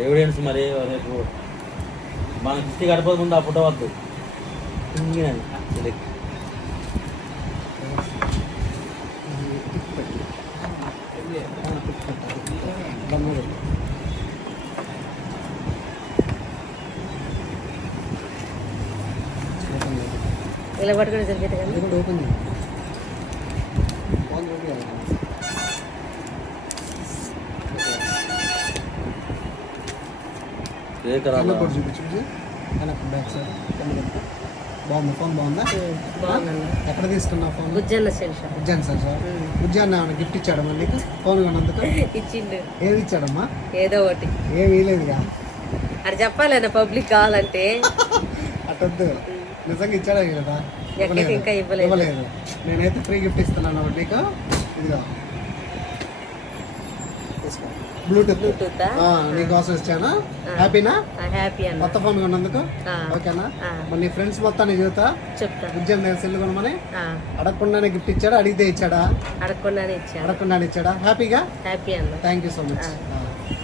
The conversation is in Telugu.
ఎవిడెన్స్ మరి రేపు మన కిస్తి గడపక ముందు ఆ ఫోటో వద్దు ఇలా పట్టుకుని జరిగేది కానీ ఓపెన్ చూపించు బ్యాక్ సైడ్ బాగుంది. ఫోన్ బాగుందా? బాగుందండి. ఎక్కడ తీసుకున్నా ఫోన్? బుజ్జన్న సెల్స్. బుజ్జాన్ సార్ బుజ్జాన్న ఏమైనా గిఫ్ట్ ఇచ్చాడు మళ్ళీ ఫోన్ కొన్నందుకు? ఇచ్చిండు. ఏమి ఇచ్చాడమ్మా? ఏదో ఒకటి. ఏమి ఇవ్వలేదుగా. అది చెప్పాలన్న పబ్లిక్ కావాలంటే అటొద్దు. నిజంగా ఇచ్చాడా కదా? ఇంకా ఇవ్వలేదు. నేనైతే ఫ్రీ గిఫ్ట్ ఇస్తున్నాను నీకు. ఇదిగో బ్లూటూత్ నీకోసం ఇచ్చానా? హ్యాపీనా? హ్యాపీ అన్న. కొత్త ఫోన్ కొన్నందుకు ఓకేనా? మరి నీ ఫ్రెండ్స్ మొత్తాన్ని చెబుతా ఉద్యోగం సెల్ కొనమని. అడగకుండానే గిఫ్ట్ ఇచ్చాడా? అడిగితే ఇచ్చాడా? అడగకుండానే ఇచ్చాడా? హ్యాపీగా? హ్యాపీ అన్న. Thank you so much.